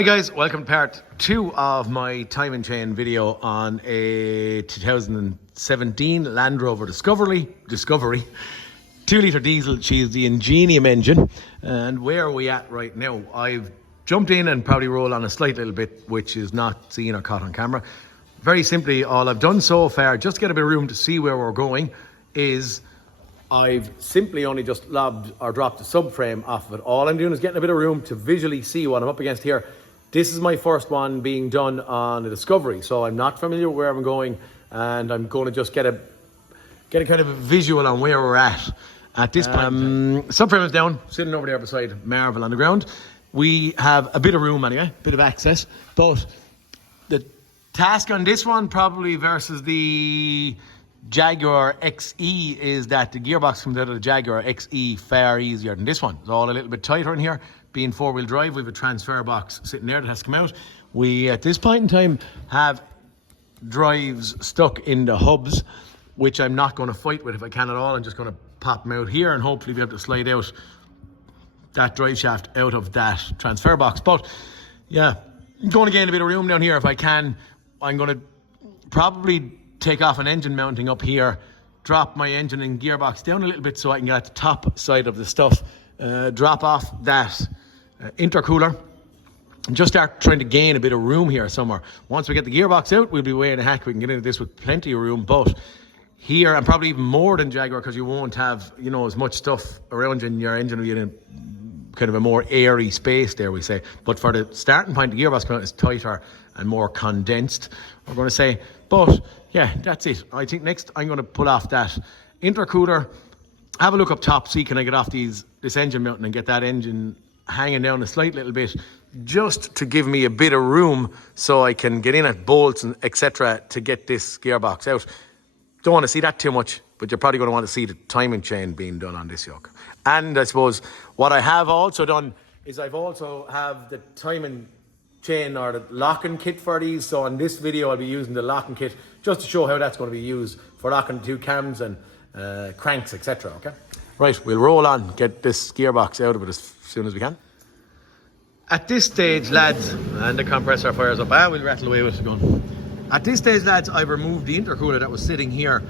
Hi guys, welcome to part 2 of my time and chain video on a 2017 Landrover Discovery 2-litre diesel. She's the Ingenium engine. And where are we at right now? I've jumped in and probably rolled on a slight little bit, which is not seen or caught on camera. Very simply, all I've done so far, just to get a bit of room to see where we're going, is I've simply only just lobbed or dropped the subframe off of it. All I'm doing is getting a bit of room to visually see what I'm up against here. This is my first one being done on a Discovery, so I'm not familiar with where I'm going, and I'm going to just get a kind of a visual on where we're at this point. Subframe is down, sitting over there beside Marvel on the ground. We have a bit of room anyway, a bit of access, but the task on this one probably versus the Jaguar XE is that the gearbox comes out of the Jaguar XE far easier than this one. It's all a little bit tighter in here. Being 4-wheel drive, we have a transfer box sitting there that has to come out. We, at this point in time, have drives stuck in the hubs, which I'm not going to fight with if I can at all. I'm just going to pop them out here and hopefully be able to slide out that drive shaft out of that transfer box. But yeah, I'm going to gain a bit of room down here if I can. I'm going to probably take off an engine mounting up here, drop my engine and gearbox down a little bit so I can get at the top side of the stuff, drop off that intercooler, and just start trying to gain a bit of room here somewhere. Once we get the gearbox out, we'll be way in the heck. We can get into this with plenty of room, but here, and probably even more than Jaguar, because you won't have, you know, as much stuff around you, and your engine will be in a kind of a more airy space there, we say. But for the starting point, the gearbox is tighter and more condensed, we're going to say. But yeah, that's it. I think next I'm going to pull off that intercooler, have a look up top, see can I get off this engine mounting and get that engine hanging down a slight little bit, just to give me a bit of room so I can get in at bolts and etc. to get this gearbox out. Don't want to see that too much, but you're probably going to want to see the timing chain being done on this yoke. And I suppose what I have also done is I've also have the timing chain or the locking kit for these. So on this video I'll be using the locking kit just to show how that's going to be used for locking the two cams and cranks, etc. Okay, right, we'll roll on, get this gearbox out of it as soon as we can. At this stage, lads, and the compressor fires up, we'll rattle away with it going. At this stage, lads, I've removed the intercooler that was sitting here.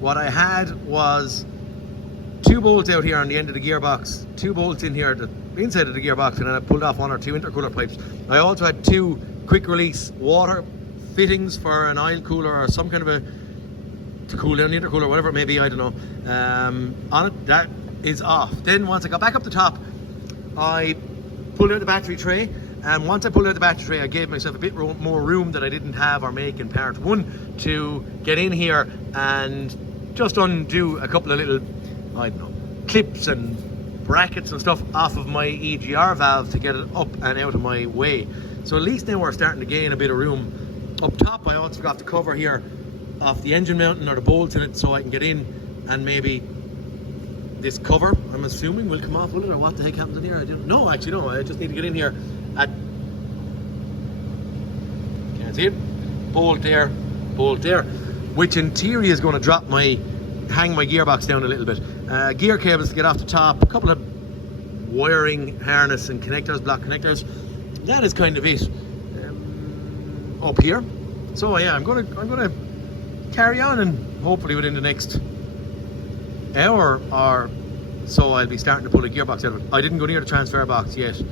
What I had was 2 bolts out here on the end of the gearbox, 2 bolts in here, the inside of the gearbox, and then I pulled off 1 or 2 intercooler pipes. I also had 2 quick release water fittings for an oil cooler or some kind of to cool down the intercooler, whatever it may be, I don't know. On it, that is off. Then once I got back up the top, I pulled out the battery tray, and once I pulled out the battery tray, I gave myself a bit more room that I didn't have or make in part 1 to get in here and just undo a couple of little, I don't know, clips and brackets and stuff off of my EGR valve to get it up and out of my way. So at least now we're starting to gain a bit of room. Up top, I also got the cover here off the engine mounting or the bolts in it so I can get in, and maybe this cover, I'm assuming, will come off, will it, or what the heck happens in here? I don't know. Actually, no, I just need to get in here at, can't see it, bolt there, which in theory is going to hang my gearbox down a little bit. Gear cables to get off the top, a couple of wiring harness and connectors, block connectors. That is kind of it up here. So yeah, I'm gonna carry on, and hopefully within the next hour or so I'll be starting to pull the gearbox out of it. I didn't go near the transfer box yet.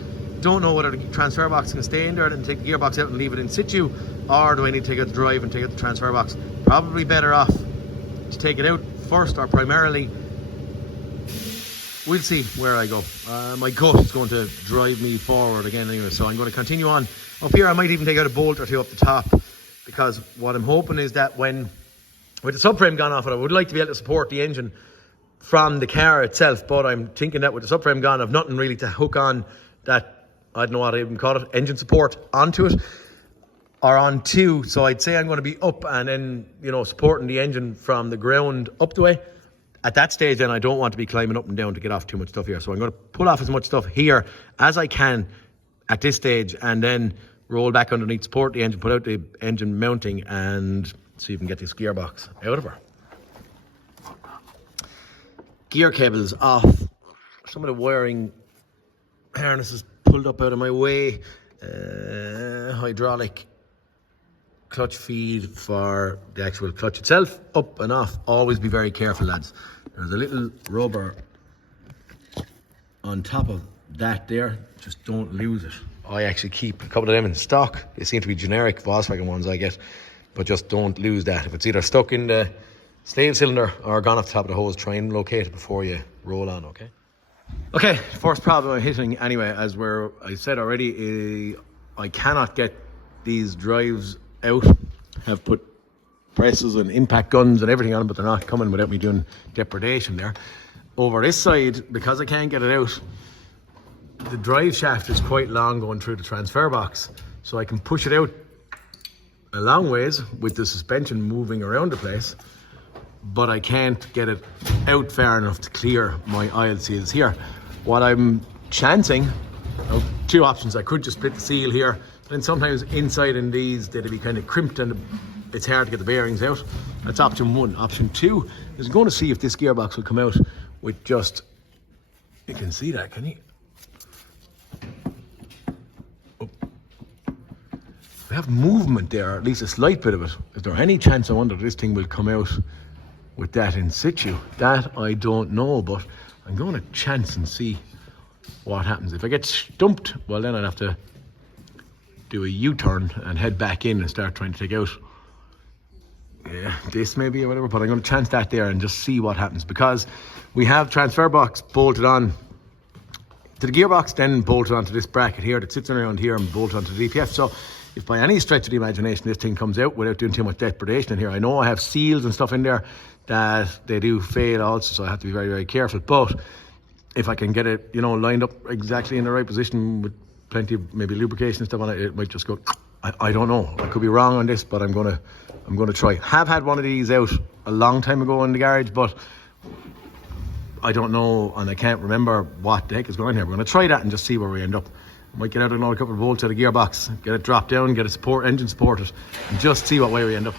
Don't know whether the transfer box can stay in there and take the gearbox out and leave it in situ, or do I need to take out the drive and take out the transfer box. Probably better off to take it out first, or primarily. We'll see where I go. My gut is going to drive me forward again anyway, so I'm going to continue on. Up here I might even take out a bolt or 2 up the top, because what I'm hoping is that with the subframe gone off it, I would like to be able to support the engine from the car itself, but I'm thinking that with the subframe gone, I've nothing really to hook on that, I don't know what I even call it, engine support onto it, or onto. So I'd say I'm going to be up and then, you know, supporting the engine from the ground up the way. At that stage then I don't want to be climbing up and down to get off too much stuff here. So I'm going to pull off as much stuff here as I can at this stage, and then roll back underneath, support the engine, put out the engine mounting, and see if we can get this gearbox out of her. Gear cables off, some of the wiring harnesses pulled up out of my way. hydraulic clutch feed for the actual clutch itself, up and off. Always be very careful, lads. There's a little rubber on top of that there, just don't lose it. I actually keep a couple of them in stock. They seem to be generic Volkswagen ones I get, but just don't lose that. If it's either stuck in the slave cylinder or gone off the top of the hose, try and locate it before you roll on, okay? Okay, first problem I'm hitting anyway, as I said already, I cannot get these drives out. Have put presses and impact guns and everything on them, but they're not coming without me doing depredation there. Over this side, because I can't get it out, the drive shaft is quite long going through the transfer box, so I can push it out a long ways with the suspension moving around the place, but I can't get it out far enough to clear my oil seals here. What I'm chancing, two options. I could just split the seal here, and sometimes inside in these they'd be kind of crimped and it's hard to get the bearings out. That's option one. Option two is going to see if this gearbox will come out with just, you can see that, can you? Oh. We have movement there, at least a slight bit of it. Is there any chance, I wonder, this thing will come out with that in situ? That I don't know, but I'm going to chance and see what happens. If I get stumped, well then I'd have to do a U-turn and head back in and start trying to take out this maybe or whatever, but I'm going to chance that there and just see what happens, because we have transfer box bolted on to the gearbox, then bolted onto this bracket here that sits around here and bolted onto the DPF. So if by any stretch of the imagination this thing comes out without doing too much depredation in here, I know I have seals and stuff in there that they do fail also, so I have to be very, very careful. But if I can get it, you know, lined up exactly in the right position with plenty of maybe lubrication and stuff on it, it might just go. I don't know. I could be wrong on this, but I'm gonna try. Have had one of these out a long time ago in the garage, but I don't know, and I can't remember what the heck is going on here. We're gonna try that and just see where we end up. Might get out another couple of bolts out of the gearbox, get it dropped down, get a engine supported, and just see what way we end up.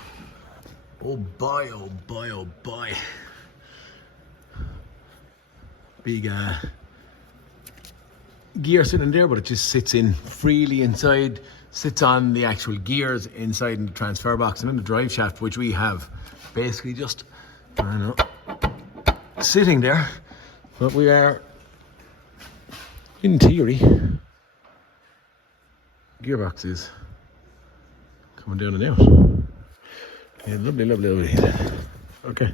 Oh boy, oh boy, oh boy. Big gear sitting there, but it just sits in freely inside, sits on the actual gears inside in the transfer box, and then the drive shaft, which we have basically just, I don't know, sitting there. But we are, in theory, gearbox is coming down and out. Yeah, lovely, lovely, lovely. Okay,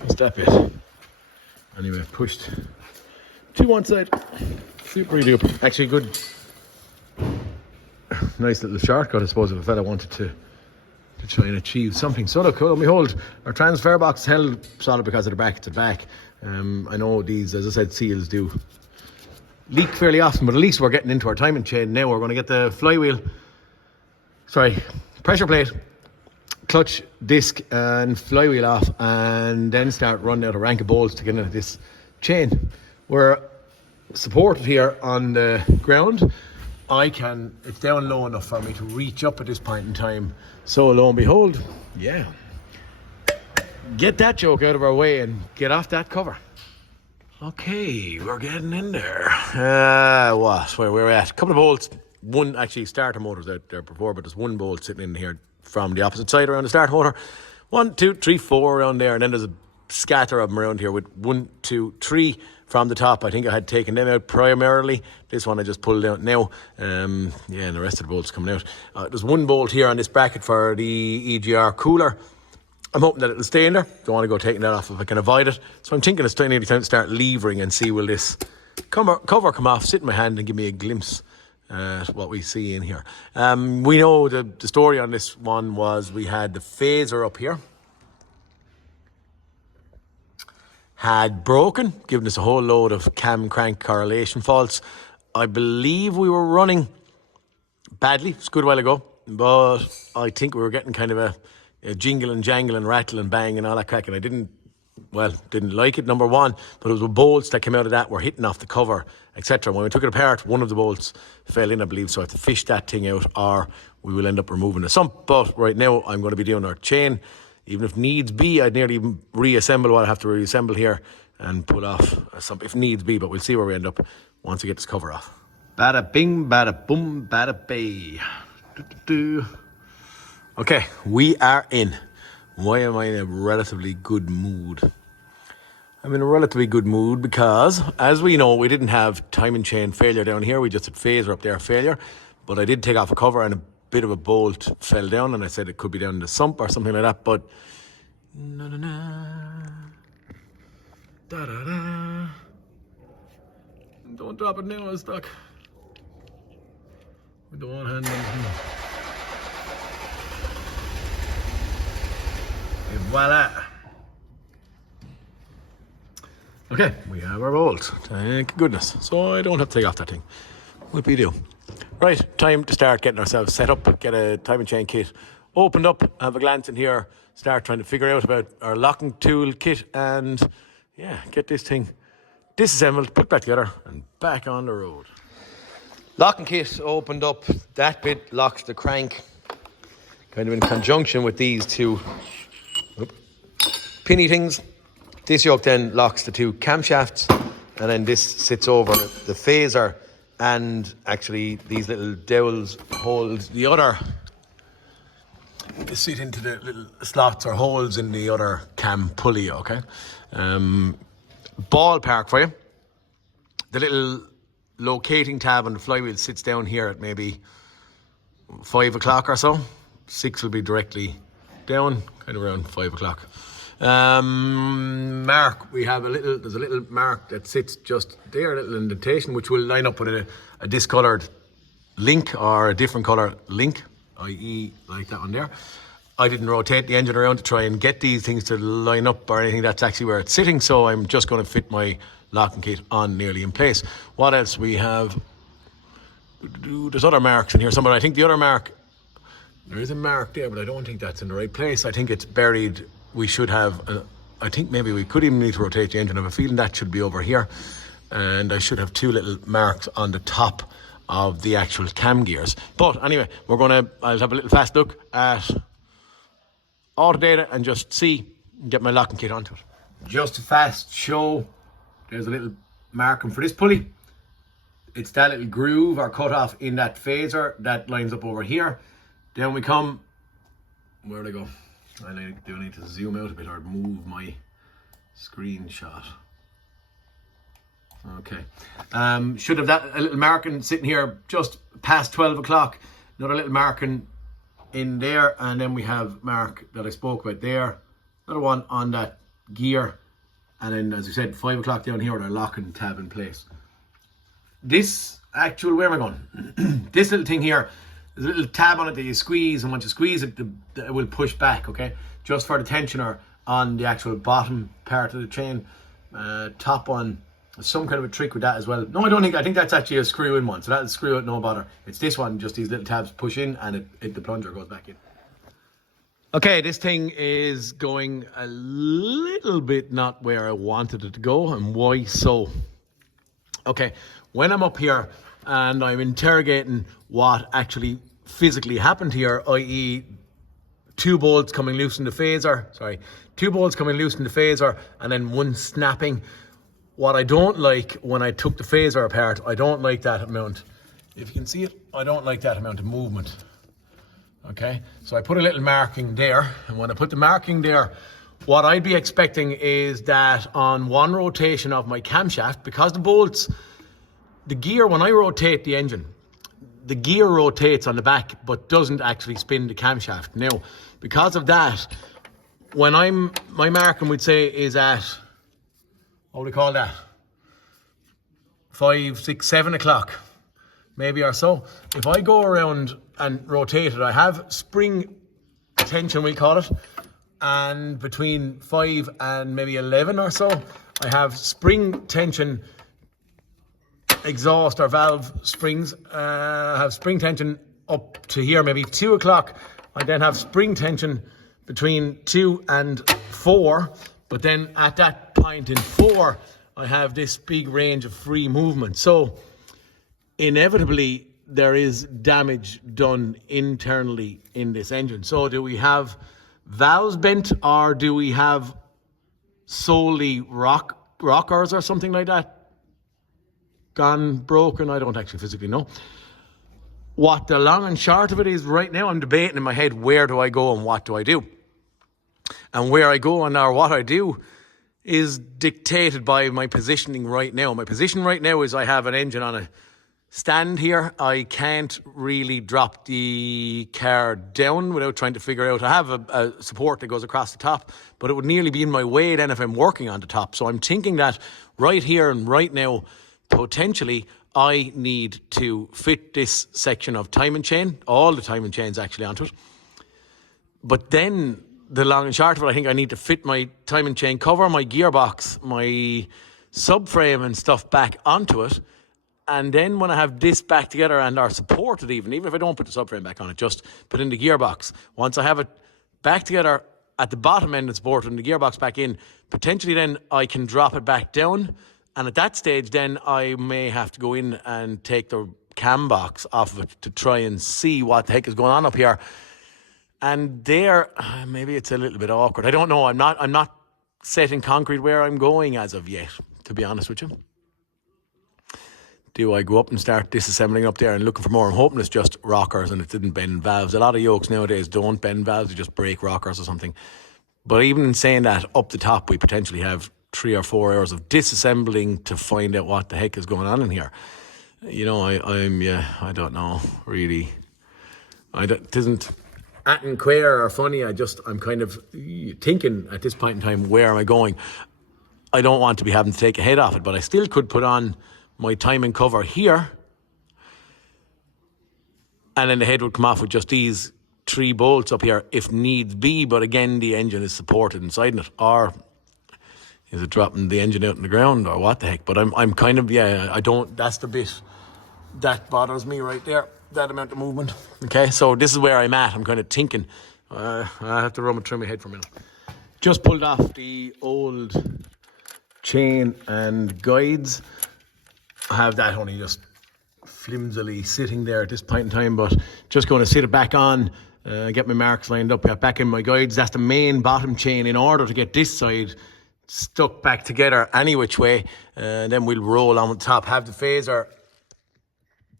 that's that bit. Anyway, pushed to one side. Super duper. Actually, good, nice little shortcut, I suppose, if a fella wanted to try and achieve something. So look, we hold our transfer box held solid because of the brackets at the back. I know these, as I said, seals do leak fairly often, but at least we're getting into our timing chain now. We're going to get the pressure plate, clutch, disc and flywheel off, and then start running out a rank of bolts to get into this chain. We're supported here on the ground. It's down low enough for me to reach up at this point in time. So lo and behold, yeah, get that joke out of our way and get off that cover. Okay, we're getting in there. Where we're at, a couple of bolts. One, actually, starter motors out there before, but there's one bolt sitting in here from the opposite side around the starter motor. 1, 2, 3, 4 around there, and then there's a scatter of them around here with 1, 2, 3 from the top. I think I had taken them out primarily. This one I just pulled out now. And the rest of the bolts coming out. There's one bolt here on this bracket for the EGR cooler. I'm hoping that it'll stay in there. Don't want to go taking that off if I can avoid it. So I'm thinking it's nearly time to start levering and see will this cover come off, sit in my hand and give me a glimpse at what we see in here. We know the story on this one was we had the phaser up here. Had broken, giving us a whole load of cam crank correlation faults. I believe we were running badly. It's a good while ago, but I think we were getting kind of a jingle and jangle and rattle and bang and all that crack, and I didn't like it, number one, but it was the bolts that came out of that were hitting off the cover, etc. When we took it apart, one of the bolts fell in, I believe, so I have to fish that thing out or we will end up removing the sump. But right now I'm going to be doing our chain. Even if needs be, I'd nearly reassemble what I have to reassemble here and pull off a sump if needs be, but we'll see where we end up once we get this cover off. Bada bing, bada boom, bada bay. Okay, we are in. Why am I in a relatively good mood? I'm in a relatively good mood because, as we know, we didn't have time and chain failure down here. We just had phaser up there failure. But I did take off a cover and a bit of a bolt fell down, and I said it could be down in the sump or something like that. But na na na, da da da. Don't drop it now, it's stuck. With the one hand. And voila. Okay, we have our bolt. Thank goodness. So I don't have to take off that thing. What we do? Right, time to start getting ourselves set up, get a time and chain kit opened up, have a glance in here, start trying to figure out about our locking tool kit, and yeah, get this thing disassembled, put back together, and back on the road. Locking kit opened up, that bit locks the crank, kind of in conjunction with these two pinny things. This yoke then locks the two camshafts, and then this sits over the phaser, and actually these little dowels hold the other. They sit into the little slots or holes in the other cam pulley, okay? Ballpark for you. The little locating tab on the flywheel sits down here at maybe 5 o'clock or so. 6 will be directly down, kind of around 5 o'clock. Mark, there's a little mark that sits just there, a little indentation, which will line up with a discoloured link or a different colour link, i.e. like that one there. I didn't rotate the engine around to try and get these things to line up or anything. That's actually where it's sitting, so I'm just going to fit my locking kit on nearly in place. What else we have? There's other marks in here somewhere. I think the other mark, there is a mark there, but I don't think that's in the right place. I think it's buried. We should have, I think maybe we could even need to rotate the engine. I have a feeling that should be over here. And I should have two little marks on the top of the actual cam gears. But anyway, I'll have a little fast look at auto data and just get my locking kit onto it. Just a fast show. There's a little marking for this pulley. It's that little groove or cut off in that phaser that lines up over here. Then we come, where'd I go? I do need to zoom out a bit or move my screenshot. Okay. Should have a little marking sitting here just past 12 o'clock. Another little marking in there. And then we have mark that I spoke about there. Another one on that gear. And then, as I said, 5 o'clock down here with our locking tab in place. This actual, where am I going? This little thing here, there's a little tab on it that you squeeze, and once you squeeze it, it will push back, okay? Just for the tensioner on the actual bottom part of the chain. Top one, some kind of a trick with that as well. No, I think that's actually a screw-in one, so that'll screw it, no bother. It's this one, just these little tabs push in, and the plunger goes back in. Okay, this thing is going a little bit not where I wanted it to go, and why so? Okay, when I'm up here and I'm interrogating what actually physically happened here, i.e. two bolts coming loose in the phaser, and then one snapping. What I don't like when I took the phaser apart, I don't like that amount. If you can see it, I don't like that amount of movement. Okay, so I put a little marking there, and when I put the marking there, what I'd be expecting is that on one rotation of my camshaft, because the gear, when I rotate the engine, the gear rotates on the back but doesn't actually spin the camshaft. Now, because of that, when my marking would say is at, what do we call that? 5, 6, 7 o'clock, maybe or so. If I go around and rotate it, I have spring tension, we call it, and between 5 and maybe 11 or so, I have spring tension exhaust or valve springs. I have spring tension up to here, maybe 2 o'clock. I then have spring tension between 2 and 4, but then at that point in 4, I have this big range of free movement. So inevitably, there is damage done internally in this engine. So do we have valves bent, or do we have solely rockers or something like that? gone broken. I don't actually physically know. What the long and short of it is right now, I'm debating in my head, where do I go and what do I do? And where I go and or what I do is dictated by my positioning right now. My position right now is I have an engine on a stand here. I can't really drop the car down without trying to figure out. I have a support that goes across the top, but it would nearly be in my way then if I'm working on the top. So I'm thinking that right here and right now, potentially, I need to fit this section of timing chain, all the timing chains actually, onto it. But then the long and short of it, I think I need to fit my timing chain cover, my gearbox, my subframe and stuff back onto it. And then when I have this back together and are supported even if I don't put the subframe back on it, just put in the gearbox. Once I have it back together at the bottom end and supported and the gearbox back in, potentially then I can drop it back down. And at that stage, then I may have to go in and take the cam box off of it to try and see what the heck is going on up here. And there, maybe it's a little bit awkward. I don't know. I'm not set in concrete where I'm going as of yet, to be honest with you. Do I go up and start disassembling up there and looking for more? I'm hoping it's just rockers and it didn't bend valves. A lot of yokes nowadays don't bend valves, they just break rockers or something. But even in saying that, up the top, we potentially have 3 or 4 hours of disassembling to find out what the heck is going on in here. You know, I don't know, really. It isn't acting queer or funny. I'm kind of thinking at this point in time, where am I going? I don't want to be having to take a head off it, but I still could put on my timing cover here. And then the head would come off with just these 3 bolts up here if needs be. But again, the engine is supported inside it. Or is it dropping the engine out in the ground or what the heck? But I'm kind of, that's the bit that bothers me right there, that amount of movement. Okay, so this is where I'm at. I'm kind of thinking. I have to run it through my head for a minute. Just pulled off the old chain and guides. I have that only just flimsily sitting there at this point in time, but just going to sit it back on, get my marks lined up, get back in my guides. That's the main bottom chain in order to get this side stuck back together any which way. Then we'll roll on the top, have the phaser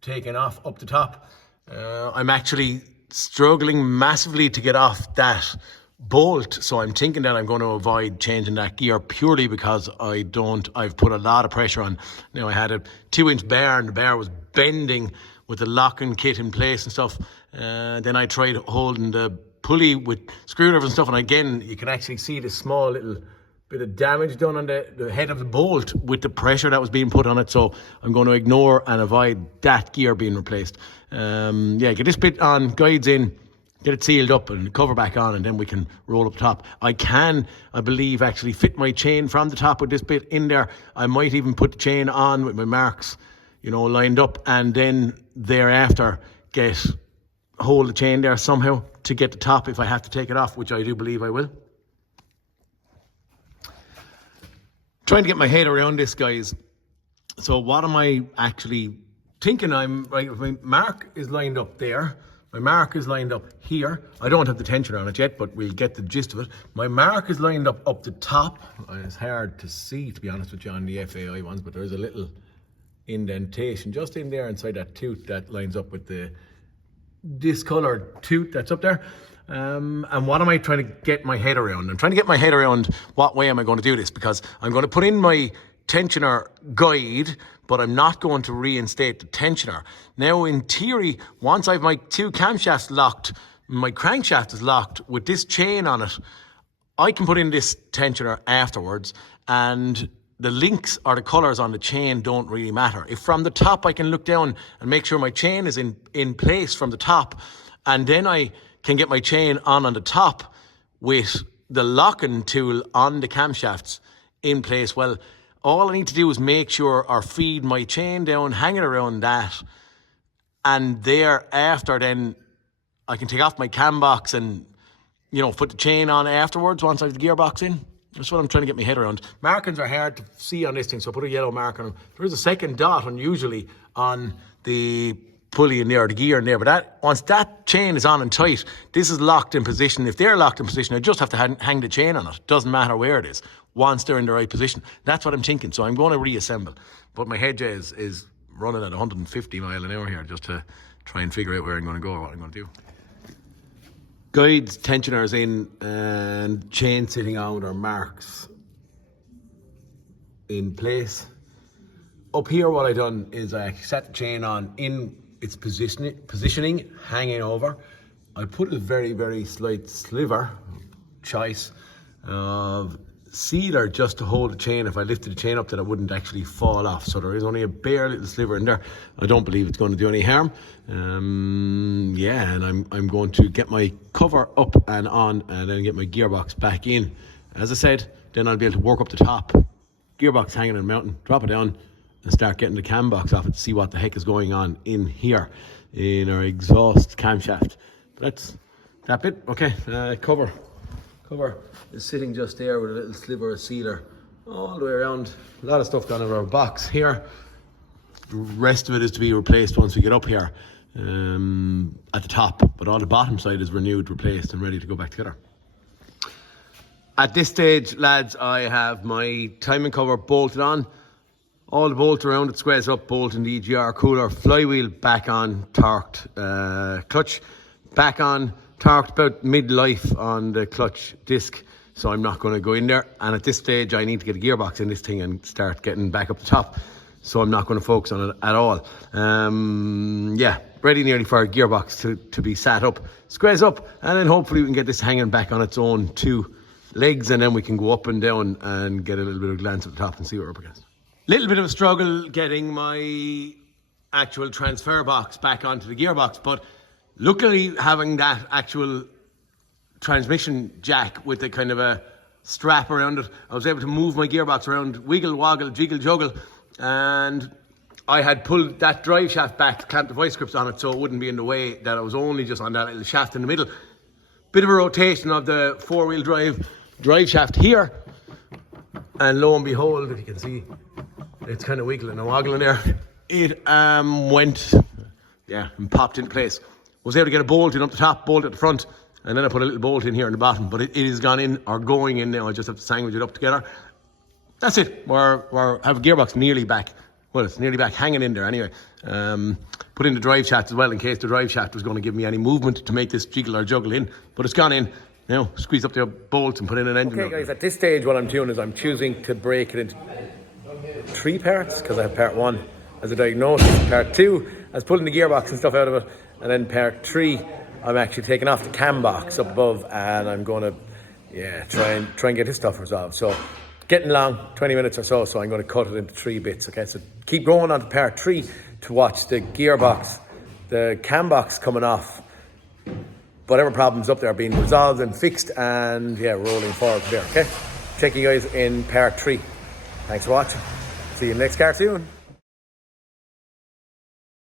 taken off up the top. I'm actually struggling massively to get off that bolt, so I'm thinking that I'm going to avoid changing that gear purely because I've put a lot of pressure on. Now I had a 2-inch bar and the bar was bending with the locking kit in place and stuff. Then I tried holding the pulley with screwdrivers and stuff, and again you can actually see the small little bit of damage done on the head of the bolt with the pressure that was being put on it. So I'm going to ignore and avoid that gear being replaced. Get this bit on, guides in, get it sealed up and cover back on, and then we can roll up top. I believe, actually fit my chain from the top with this bit in there. I might even put the chain on with my marks, lined up, and then thereafter hold the chain there somehow to get the top if I have to take it off, which I do believe I will. Trying to get my head around this, guys. So what am I actually thinking? My mark is lined up there. My mark is lined up here. I don't have the tensioner on it yet, but we'll get the gist of it. My mark is lined up the top. It's hard to see, to be honest with you, on the FAI ones, but there's a little indentation just in there inside that tooth that lines up with the discolored tooth that's up there. And what am I trying to get my head around? I'm trying to get my head around what way am I going to do this, because I'm going to put in my tensioner guide, but I'm not going to reinstate the tensioner. Now, in theory, once I've my 2 camshafts locked, my crankshaft is locked with this chain on it, I can put in this tensioner afterwards, and the links or the colours on the chain don't really matter. If from the top I can look down and make sure my chain is in place from the top, and then I can get my chain on the top with the locking tool on the camshafts in place, well, all I need to do is make sure or feed my chain down, hang it around that, and thereafter then I can take off my cam box and, put the chain on afterwards once I have the gearbox in. That's what I'm trying to get my head around. Markings are hard to see on this thing, so I put a yellow mark on them. There is a second dot, unusually, on the pulley in there, the gear in there. But that once that chain is on and tight, this is locked in position. If they're locked in position, I just have to hang the chain on it. Doesn't matter where it is, once they're in the right position. That's what I'm thinking. So I'm going to reassemble. But my head is running at 150 mile an hour here just to try and figure out where I'm going to go or what I'm going to do. Guides, tensioners in, and chain sitting on with our marks in place. Up here, what I done is I set the chain on in its positioning, hanging over. I put a very, very slight sliver, choice of sealer just to hold the chain. If I lifted the chain up, that it wouldn't actually fall off. So there is only a bare little sliver in there. I don't believe it's going to do any harm. Yeah, and I'm going to get my cover up and on, and then get my gearbox back in. As I said, then I'll be able to work up the top. Gearbox hanging on the mountain, drop it down, and start getting the cam box off it to see what the heck is going on in here in our exhaust camshaft. That's that bit. Okay, cover is sitting just there with a little sliver of sealer all the way around. A lot of stuff gone in our box here. The rest of it is to be replaced once we get up here at the top, but all the bottom side is renewed, replaced, and ready to go back together. At this stage, lads, I have my timing cover bolted on. All the bolts around it squares up, bolt in the EGR cooler, flywheel back on, torqued, clutch back on, torqued about mid-life on the clutch disc, so I'm not going to go in there. And at this stage, I need to get a gearbox in this thing and start getting back up the top, so I'm not going to focus on it at all. Yeah, ready nearly for a gearbox to be sat up, squares up, and then hopefully we can get this hanging back on its own 2 legs, and then we can go up and down and get a little bit of glance at the top and see what we're up against. Little bit of a struggle getting my actual transfer box back onto the gearbox, but luckily having that actual transmission jack with a kind of a strap around it, I was able to move my gearbox around, wiggle, woggle, jiggle, juggle, and I had pulled that drive shaft back to clamp the vice grips on it so it wouldn't be in the way, that I was only just on that little shaft in the middle. Bit of a rotation of the 4-wheel drive shaft here, and lo and behold, if you can see, it's kind of wiggling and woggling there. It went, yeah, and popped in place. Was able to get a bolt in up the top, bolt at the front, and then I put a little bolt in here in the bottom, but it is gone in, or going in now. I just have to sandwich it up together. That's it. We have a gearbox nearly back. Well, it's nearly back, hanging in there anyway. Put in the drive shaft as well, in case the drive shaft was going to give me any movement to make this jiggle or juggle in, but it's gone in. Now, squeeze up the bolts and put in an engine. Okay, guys, at this stage, what I'm doing is I'm choosing to break it into 3 parts, because I have part 1 as a diagnosis, part 2 as pulling the gearbox and stuff out of it, and then part 3 I'm actually taking off the cam box up above, and I'm going to, yeah, try and get this stuff resolved. So getting long, 20 minutes or so I'm going to cut it into 3 bits. Okay, so keep going on to part 3 to watch the gearbox, the cam box coming off, whatever problems up there are being resolved and fixed, and yeah, rolling forward there. Okay, check you guys in part 3. Thanks for watching. See you in the next cartoon.